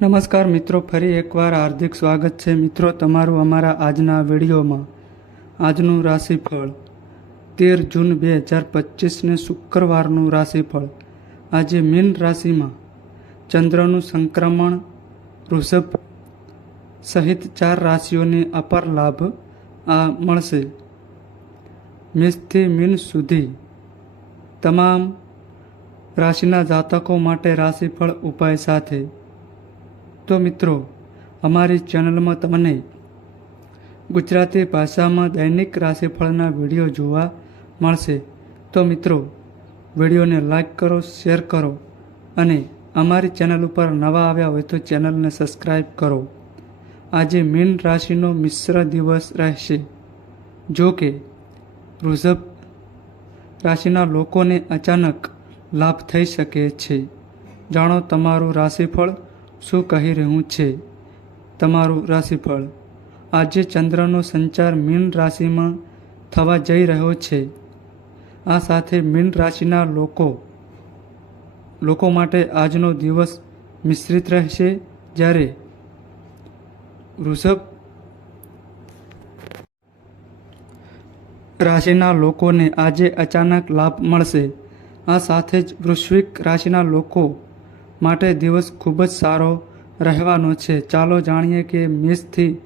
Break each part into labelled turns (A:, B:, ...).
A: નમસ્કાર મિત્રો, ફરી એકવાર હાર્દિક સ્વાગત છે. મિત્રો, તમારું અમારા આજના વિડીયોમાં આજનું રાશિફળ તેર જૂન બે હજાર પચીસને શુક્રવારનું રાશિફળ. આજે મીન રાશિમાં ચંદ્રનું સંક્રમણ વૃષભ સહિત ચાર રાશિઓને અપાર લાભ આ મળશે. મેષથી મીન સુધી તમામ રાશિના જાતકો માટે રાશિફળ ઉપાય સાથે તો મિત્રો, અમારી ચેનલમાં તમને ગુજરાતી ભાષામાં દૈનિક રાશિફળના વીડિયો જોવા મળશે. તો મિત્રો, વિડીયોને લાઈક કરો, શેર કરો અને અમારી ચેનલ ઉપર નવા આવ્યા હોય તો ચેનલને સબસ્ક્રાઈબ કરો. આજે મીન રાશિનો મિશ્ર દિવસ રહેશે. જો કે, વૃષભ રાશિના લોકોને અચાનક લાભ થઈ શકે છે. જાણો તમારું રાશિફળ શું કહી રહ્યું છે? તમારું રાશિફળ. આજે ચંદ્રનો સંચાર મીન રાશિમાં થવા જઈ રહ્યો છે. આ સાથે મીન રાશિના લોકો લોકો માટે આજનો દિવસ મિશ્રિત રહેશે જ્યારે વૃષભ રાશિના લોકોને આજે અચાનક લાભ મળશે. આ સાથે જ વૃશ્વિક રાશિના લોકો માટે દિવસ ખૂબ જ સારો રહેવાનો છે. ચાલો જાણીએ કે મેષથી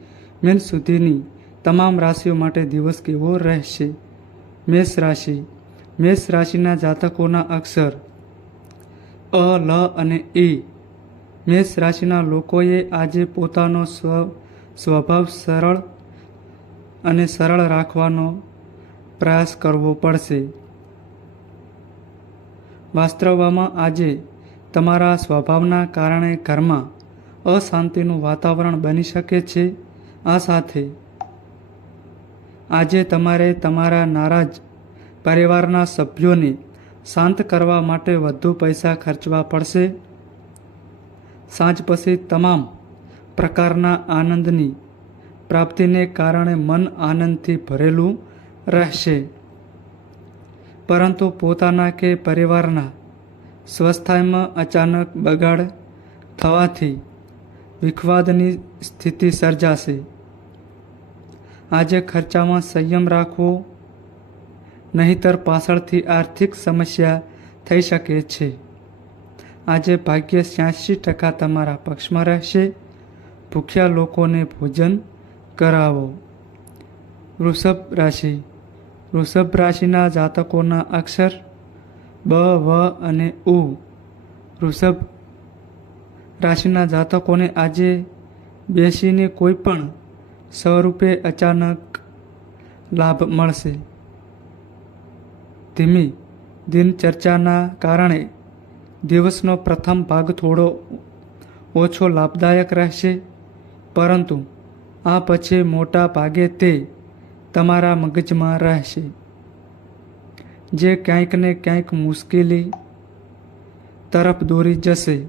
A: મીન સુધીની તમામ રાશિઓ માટે દિવસ કેવો રહેશે? મેષ રાશિ. મેષ રાશિના જાતકોના અક્ષર અ, લ અને ઈ મેષ રાશિના લોકોએ આજે પોતાનો સ્વ, સ્વભાવ સરળ અને સરળ રાખવાનો પ્રયાસ કરવો પડશે. વાસ્તવમાં આજે તમારા સ્વભાવના કારણે ઘરમાં અશાંતિનું વાતાવરણ બની શકે છે. આ સાથે આજે તમારે તમારા નારાજ પરિવારના સભ્યોને શાંત કરવા માટે વધુ પૈસા ખર્ચવા પડશે. સાંજ પછી તમામ પ્રકારના આનંદની પ્રાપ્તિને કારણે મન આનંદથી ભરેલું રહેશે. પરંતુ પોતાના કે પરિવારના સ્વસ્થાયમાં અચાનક બગાડ થવાથી વિખવાદની સ્થિતિ સર્જાશે. આજે ખર્ચામાં સંયમ રાખવો નહીતર પાછળથી આર્થિક સમસ્યા થઈ શકે છે. આજે ભાગ્ય છ્યાસી ટકા તમારા પક્ષમાં રહેશે. ભૂખ્યા લોકોને ભોજન કરાવો. વૃષભ રાશિ. વૃષભ રાશિના જાતકોના અક્ષર બ, વ અને ઉ. વૃષભ રાશિના જાતકોને આજે બેસીને કોઈ પણ સ્વરૂપે અચાનક લાભ મળશે. ધીમી દિનચર્ચાના કારણે દિવસનો પ્રથમ ભાગ થોડો ઓછો લાભદાયક રહેશે. પરંતુ આ પછી મોટા ભાગે તે તમારા મગજમાં રહેશે. જે ક્યાંક ને ક્યાંક મુશ્કેલી તરફ દોરી જશે.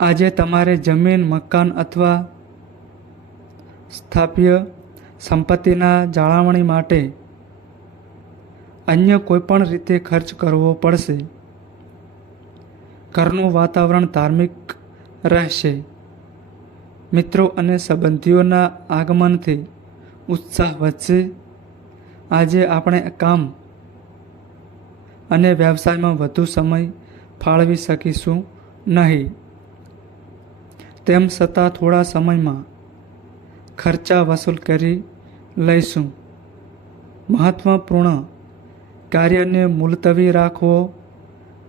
A: આજે તમારે જમીન, મકાન અથવા સ્થાપ્ય સંપત્તિના જાળવણી માટે અન્ય કોઈપણ રીતે ખર્ચ કરવો પડશે. ઘરનું વાતાવરણ ધાર્મિક રહેશે. મિત્રો અને સંબંધીઓના આગમનથી ઉત્સાહ વધશે. આજે આપણે કામ અને વ્યવસાયમાં વધુ સમય ફાળવી શકીશું નહીં. તેમ છતાં થોડા સમયમાં ખર્ચા વસૂલ કરી લઈશું. મહત્ત્વપૂર્ણ કાર્યને મુલતવી રાખવો,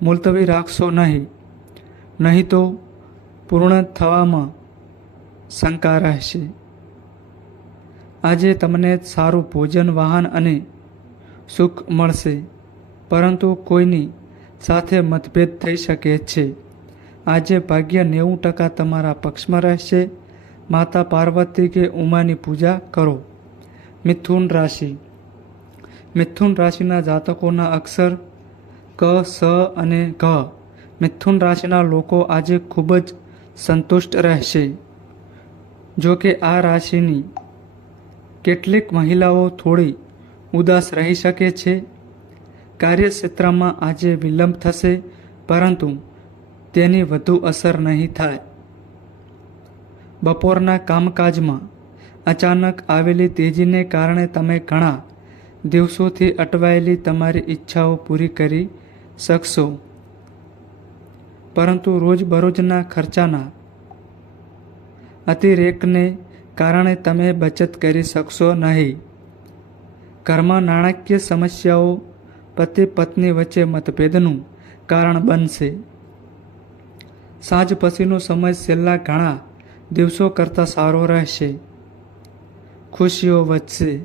A: મુલતવી રાખશો નહીં. નહીં તો પૂર્ણ થવામાં શંકા રહેશે. આજે તમને સારું ભોજન, વાહન અને સુખ મળશે. પરંતુ કોઈની સાથે મતભેદ થઈ શકે છે. આજે ભાગ્ય નેવું ટકા તમારા પક્ષમાં રહેશે. માતા પાર્વતી કે ઉમાની પૂજા કરો. મિથુન રાશિ. મિથુન રાશિના જાતકોના અક્ષર ક, સ અને ઘ. મિથુન રાશિના લોકો આજે ખૂબ જ સંતુષ્ટ રહેશે. જો કે આ રાશિની કેટલીક મહિલાઓ થોડી ઉદાસ રહી શકે છે. કાર્યક્ષેત્રમાં આજે વિલંબ થશે, પરંતુ તેની વધુ અસર નહીં થાય. બપોરના કામકાજમાં અચાનક આવેલી તેજીને કારણે તમે ઘણા દિવસોથી અટવાયેલી તમારી ઈચ્છાઓ પૂરી કરી શકશો. પરંતુ રોજબરોજના ખર્ચાના અતિરેકને કારણે તમે બચત કરી શકશો નહીં. ઘરમાં નાણાકીય સમસ્યાઓ પતિ પત્ની વચ્ચે મતભેદનું કારણ બનશે. સાંજ પછીનો સમય છેલ્લા ઘણા દિવસો કરતાં સારો રહેશે. ખુશીઓ વધશે.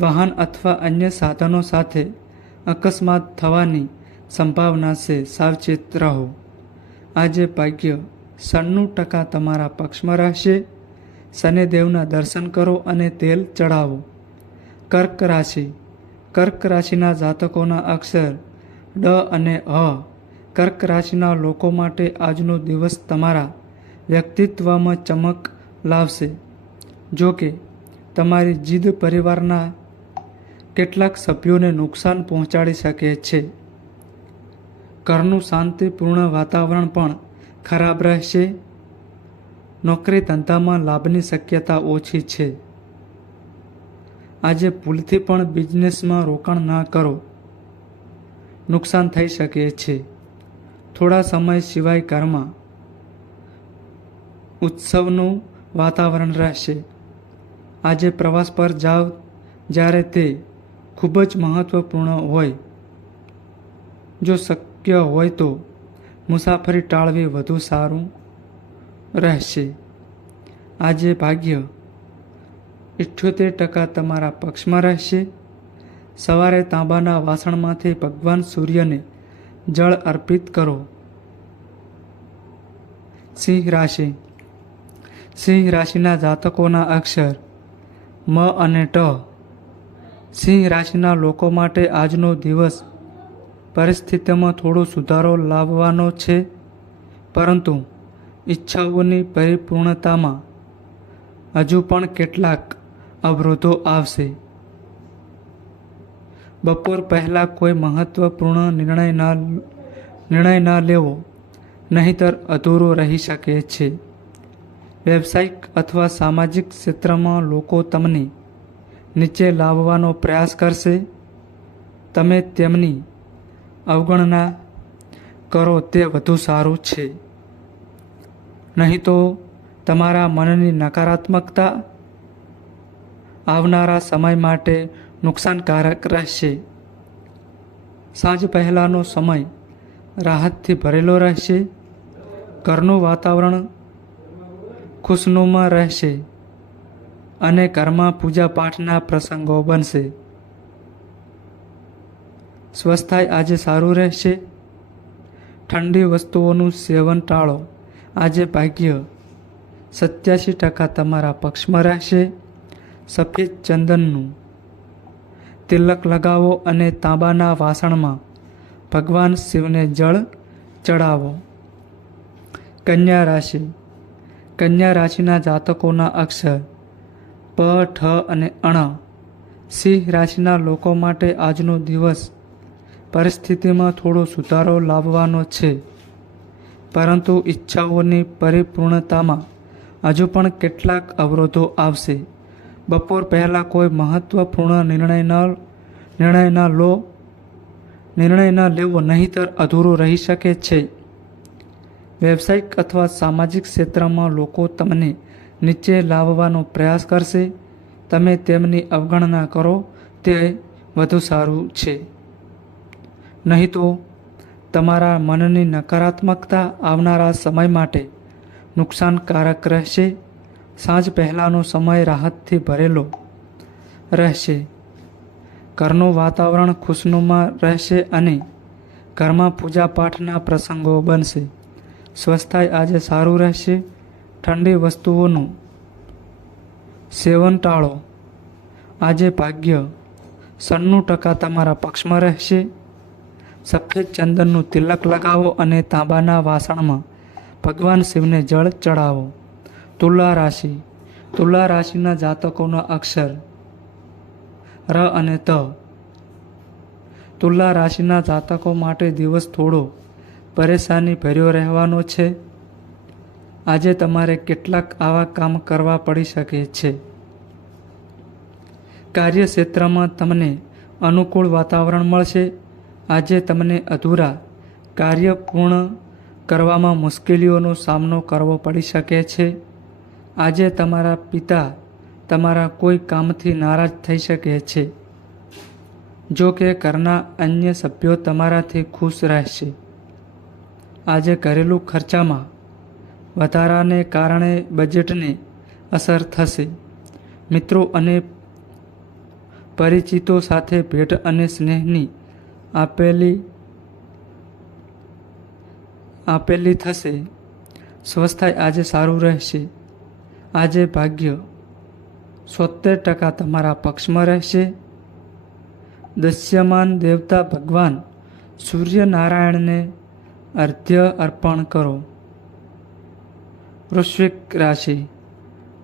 A: વાહન અથવા અન્ય સાધનો સાથે અકસ્માત થવાની સંભાવના છે. સાવચેત રહો. આજે ભાગ્ય સન્નું ટકા તમારા પક્ષમાં રહેશે. શનિદેવના દર્શન કરો અને તેલ ચડાવો કર્ક રાશિ કર્ક રાશિના જાતકોના અક્ષર ડ અને અ. કર્ક રાશિના લોકો માટે આજનો દિવસ તમારા વ્યક્તિત્વમાં ચમક લાવશે. જો કે, તમારી જીદ પરિવારના કેટલાક સભ્યોને નુકસાન પહોંચાડી શકે છે. ઘરનું શાંતિપૂર્ણ વાતાવરણ પણ ખરાબ રહેશે. નોકરી ધંધામાં લાભની શક્યતા ઓછી છે. આજે ભૂલથી પણ બિઝનેસમાં રોકાણ ના કરો. નુકસાન થઈ શકે છે. થોડા સમય સિવાય ઘરમાં ઉત્સવનું વાતાવરણ રહેશે. આજે પ્રવાસ પર જાઓ જ્યારે તે ખૂબ જ મહત્વપૂર્ણ હોય. જો શક્ય હોય તો મુસાફરી ટાળવી વધુ સારું રહેશે. આજે ભાગ્ય ઇઠ્યોતેર ટકા તમારા પક્ષમાં રહેશે. સવારે તાંબાના વાસણમાંથી ભગવાન સૂર્યને જળ અર્પિત કરો. સિંહ રાશિ. સિંહ રાશિના જાતકોના અક્ષર મ અને ટ. સિંહ રાશિના લોકો માટે આજનો દિવસ પરિસ્થિતિમાં થોડો સુધારો લાવવાનો છે. પરંતુ ઈચ્છાઓની પરિપૂર્ણતામાં હજુ પણ કેટલાક અવરોધો આવશે બપોર પહેલાં કોઈ મહત્વપૂર્ણ નિર્ણય ન નિર્ણય ન લેવો નહીંતર અધૂરો રહી શકે છે વ્યવસાયિક અથવા સામાજિક ક્ષેત્રમાં લોકો તમને નીચે લાવવાનો પ્રયાસ કરશે તમે તેમની અવગણના કરો તે વધુ સારું છે નહીં તો તમારા મનની નકારાત્મકતા આવનારા સમય માટે નુકસાનકારક રહેશે. સાંજ પહેલાંનો સમય રાહતથી ભરેલો રહેશે. ઘરનું વાતાવરણ ખુશનુમા રહેશે અને ઘરમાં પૂજા પાઠના પ્રસંગો બનશે. સ્વસ્થાય આજે સારું રહેશે. ઠંડી વસ્તુઓનું સેવન ટાળો. આજે ભાગ્ય સત્યાસી ટકા તમારા પક્ષમાં રહેશે. સફેદ ચંદનનું તિલક લગાવો અને તાંબાના વાસણમાં ભગવાન શિવને જળ ચડાવો કન્યા રાશિ. કન્યા રાશિના જાતકોના અક્ષર પ, ઠ અને અણ. સિંહ રાશિના લોકો માટે આજનો દિવસ પરિસ્થિતિમાં થોડો સુધારો લાવવાનો છે. પરંતુ ઈચ્છાઓની પરિપૂર્ણતામાં હજુ પણ કેટલાક અવરોધો આવશે. બપોર પહેલાં કોઈ મહત્વપૂર્ણ નિર્ણય ન નિર્ણય ન લો, નિર્ણય ન લેવો, નહીંતર અધૂરો રહી શકે છે. વ્યવસાયિક અથવા સામાજિક ક્ષેત્રમાં લોકો તમને નીચે લાવવાનો પ્રયાસ કરશે. તમે તેમની અવગણના કરો, તે વધુ સારું છે. નહીં તો તમારા મનની નકારાત્મકતા આવનારા સમય માટે નુકસાનકારક રહેશે. સાંજ પહેલાંનો સમય રાહતથી ભરેલો રહેશે. ઘરનું વાતાવરણ ખુશનુમા રહેશે અને ઘરમાં પૂજાપાઠના પ્રસંગો બનશે. સ્વસ્થાય આજે સારું રહેશે. ઠંડી વસ્તુઓનું સેવન ટાળો. આજે ભાગ્ય સન્નું ટકા તમારા પક્ષમાં રહેશે. સફેદ ચંદનનું તિલક લગાવો અને તાંબાના વાસણમાં ભગવાન શિવને જળ ચડાવો તુલા રાશિ. તુલા રાશિના જાતકોના અક્ષર ર અને ત. તુલા રાશિના જાતકો માટે દિવસ થોડો પરેશાની ભર્યો રહેવાનો છે. આજે તમારે કેટલાક આવા કામ કરવા પડી શકે છે. કાર્યક્ષેત્રમાં તમને અનુકૂળ વાતાવરણ મળશે. આજે તમને અધૂરા કાર્ય પૂર્ણ કરવામાં મુશ્કેલીઓનો સામનો કરવો પડી શકે છે. આજે તમારા પિતા તમારા કોઈ કામથી નારાજ થઈ શકે છે. જો કે ઘરના અન્ય સભ્યો તમારાથી ખુશ રહેશે. આજે ઘરેલું ખર્ચામાં વધારાને કારણે બજેટને અસર થશે. મિત્રો અને પરિચિતો સાથે ભેટ અને સ્નેહની આપેલી આપેલી થશે. સ્વસ્થાય આજે સારું રહેશે. આજે ભાગ્ય સોતેર ટકા તમારા પક્ષમાં રહેશે. દસ્યમાન દેવતા ભગવાન સૂર્યનારાયણને અર્ધ્ય અર્પણ કરો. વૃશ્વિક રાશિ.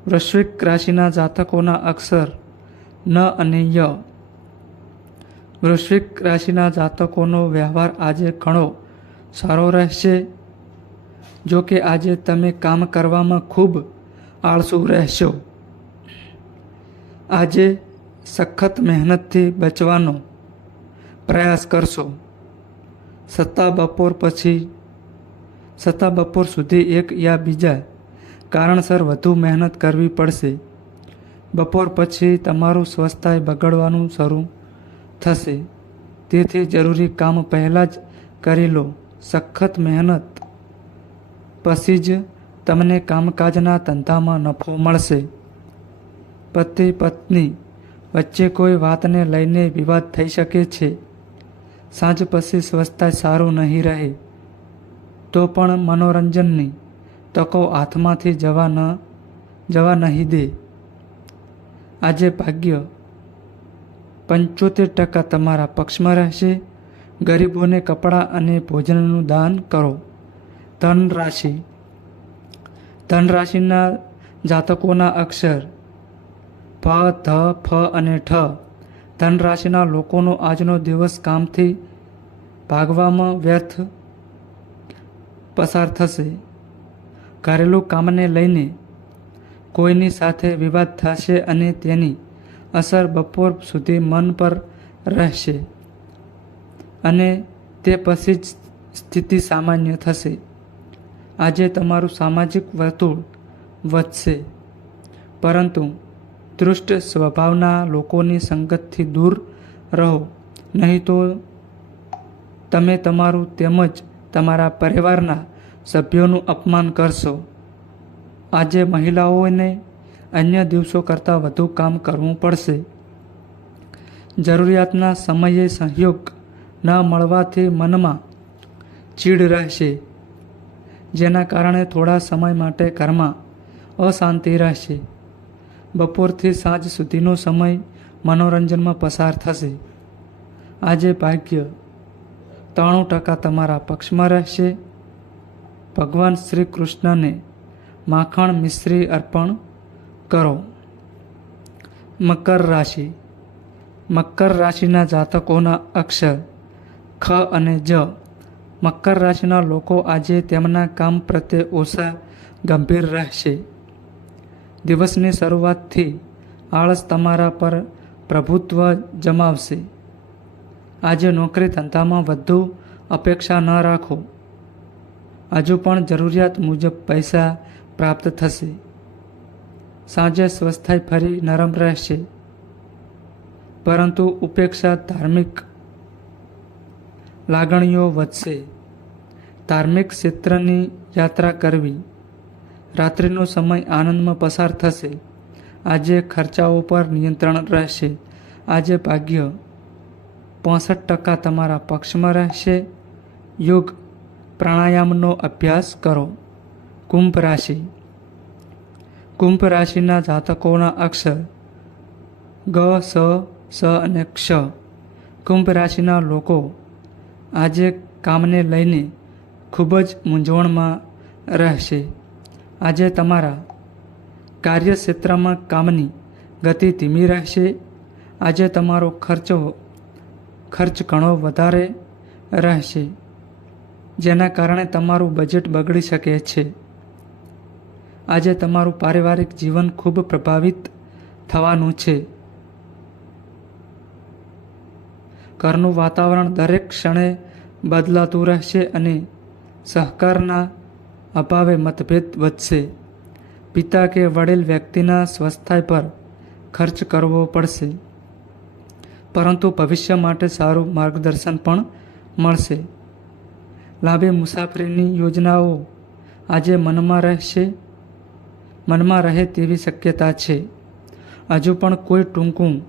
A: વૃશ્વિક રાશિના જાતકોના અક્ષર ન અને ય. વૃશ્વિક રાશિના જાતકોનો વ્યવહાર આજે ઘણો સારો રહેશે. જો કે આજે તમે કામ કરવામાં ખૂબ આળસુ રહેશો. આજે સખત મહેનતથી બચવાનો પ્રયાસ કરશો. સત્તા બપોર પછી, સત્તા બપોર સુધી એક યા બીજા કારણસર વધુ મહેનત કરવી પડશે. બપોર પછી તમારું સ્વસ્થાય બગડવાનું શરૂ થશે. તેથી જરૂરી કામ પહેલાં જ કરી લો. સખત મહેનત પછી જ તમને કામકાજના ધંધામાં નફો મળશે. પતિ પત્ની વચ્ચે કોઈ વાતને લઈને વિવાદ થઈ શકે છે. સાંજ પછી સ્વસ્થતા સારું નહીં રહે. તો પણ મનોરંજનની તકો હાથમાંથી જવા ન, જવા નહીં દે. આજે ભાગ્ય પંચોતેર ટકા તમારા પક્ષમાં રહેશે. ગરીબોને કપડાં અને ભોજનનું દાન કરો. ધન રાશિ ધન રાશિના જાતકોના અક્ષર ફ ધ, ફ અને ઠ. ધન રાશિના લોકોનો આજનો દિવસ કામથી ભાગવામાં વ્યર્થ પસાર થશે. ઘરેલું કામને લઈને કોઈની સાથે વિવાદ થશે અને તેની અસર બપોર સુધી મન પર રહેશે અને તે પછી જ સ્થિતિ સામાન્ય થશે. આજે તમારું સામાજિક વર્તુળ વધશે. પરંતુ દૃષ્ટ સ્વભાવના લોકોની સંગતથી દૂર રહો. નહીં તો તમે તમારું તેમજ તમારા પરિવારના સભ્યોનું અપમાન કરશો. આજે મહિલાઓને અન્ય દિવસો કરતાં વધુ કામ કરવું પડશે. જરૂરિયાતના સમયે સહયોગ ન મળવાથી મનમાં ચીડ રહેશે. જેના કારણે થોડા સમય માટે ઘરમાં અશાંતિ રહેશે. બપોરથી સાંજ સુધીનો સમય મનોરંજનમાં પસાર થશે. આજે ભાગ્ય ત્રાણું ટકા તમારા પક્ષમાં રહેશે. ભગવાન શ્રી કૃષ્ણને માખણ મિશ્રી અર્પણ કરો. મકર રાશિ. મકર રાશિના જાતકોના અક્ષર ખ અને જ મકર રાશિના લોકો આજે તેમના કામ પ્રત્યે ઓછા ગંભીર રહેશે. દિવસની શરૂઆતથી આળસ તમારા પર પ્રભુત્વ જમાવશે. આજે નોકરી ધંધામાં વધુ અપેક્ષા ન રાખો. હજુ પણ જરૂરિયાત મુજબ પૈસા પ્રાપ્ત થશે. સાંજે સ્વસ્થાય ફરી નરમ રહેશે. પરંતુ ઉપેક્ષા ધાર્મિક લાગણીઓ વધશે. ધાર્મિક ક્ષેત્રની યાત્રા કરવી. રાત્રિનો સમય આનંદમાં પસાર થશે. આજે ખર્ચાઓ પર નિયંત્રણ રહેશે. આજે ભાગ્ય પાસઠ ટકા તમારા પક્ષમાં રહેશે. યોગ પ્રાણાયામનો અભ્યાસ કરો. કુંભ રાશિ. કુંભ રાશિના જાતકોના અક્ષર ગ, સ સ અને ક્ષ. કુંભ રાશિના લોકો આજે કામને લઈને ખૂબ જ મૂંઝવણમાં રહેશે. આજે તમારા કાર્યક્ષેત્રમાં કામની ગતિ ધીમી રહેશે. આજે તમારો ખર્ચો, ખર્ચ ઘણો વધારે રહેશે, જેના કારણે તમારું બજેટ બગડી શકે છે. આજે તમારું પારિવારિક જીવન ખૂબ પ્રભાવિત થવાનું છે. ઘરનું વાતાવરણ દરેક ક્ષણે બદલાતું રહેશે અને સહકારના અભાવે મતભેદ વધશે. પિતા કે વડીલ વ્યક્તિના સ્વસ્થાય પર ખર્ચ કરવો પડશે. પરંતુ ભવિષ્ય માટે સારું માર્ગદર્શન પણ મળશે. લાંબી મુસાફરીની યોજનાઓ આજે મનમાં રહેશે, મનમાં રહે તેવી શક્યતા છે. હજુ પણ કોઈ ટૂંકું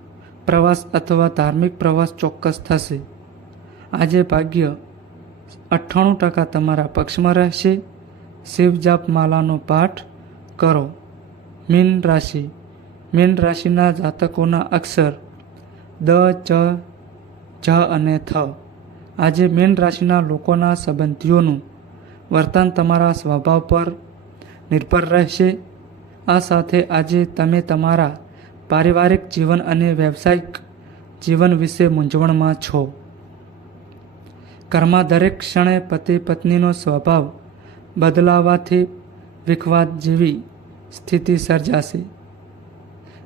A: પ્રવાસ અથવા ધાર્મિક પ્રવાસ ચોક્કસ થશે. આજે ભાગ્ય અઠ્ઠાણું ટકા તમારા પક્ષમાં રહેશે. શિવજાપ માલાનો પાઠ કરો. મીન રાશિ. મીન રાશિના જાતકોના અક્ષર દ, ચ, જ અને થ. આજે મીન રાશિના લોકોના સંબંધીઓનું વર્તન તમારા સ્વભાવ પર નિર્ભર રહેશે. આ સાથે આજે તમે તમારા પારિવારિક જીવન અને વ્યવસાયિક જીવન વિશે મૂંઝવણમાં છો. ઘરમાં દરેક ક્ષણે પતિ પત્નીનો સ્વભાવ બદલાવાથી વિખવાદ જેવી સ્થિતિ સર્જાશે.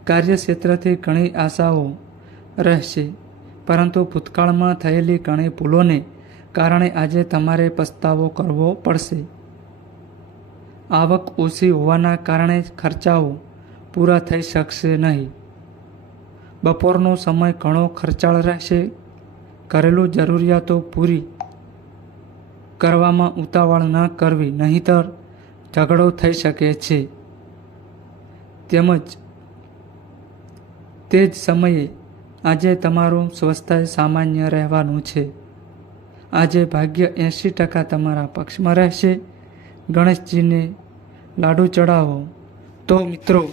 A: કાર્યક્ષેત્રથી ઘણી આશાઓ રહેશે, પરંતુ ભૂતકાળમાં થયેલી ઘણી ભૂલોને કારણે આજે તમારે પસ્તાવો કરવો પડશે. આવક ઓછી હોવાના કારણે ખર્ચાઓ પૂરા થઈ શકશે નહીં. બપોરનો સમય ઘણો ખર્ચાળ રહેશે. ઘરેલું જરૂરિયાતો પૂરી કરવામાં ઉતાવળ ન કરવી, નહીંતર ઝઘડો થઈ શકે છે. તેમજ તે જ સમયે આજે તમારું સ્વસ્થય સામાન્ય રહેવાનું છે. આજે ભાગ્ય એંશી ટકા તમારા પક્ષમાં રહેશે. ગણેશજીને લાડુ ચડાવો. તો મિત્રો,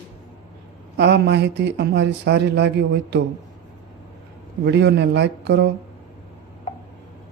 A: આ માહિતી અમારી સારી લાગી હોય તો વિડીયોને લાઈક કરો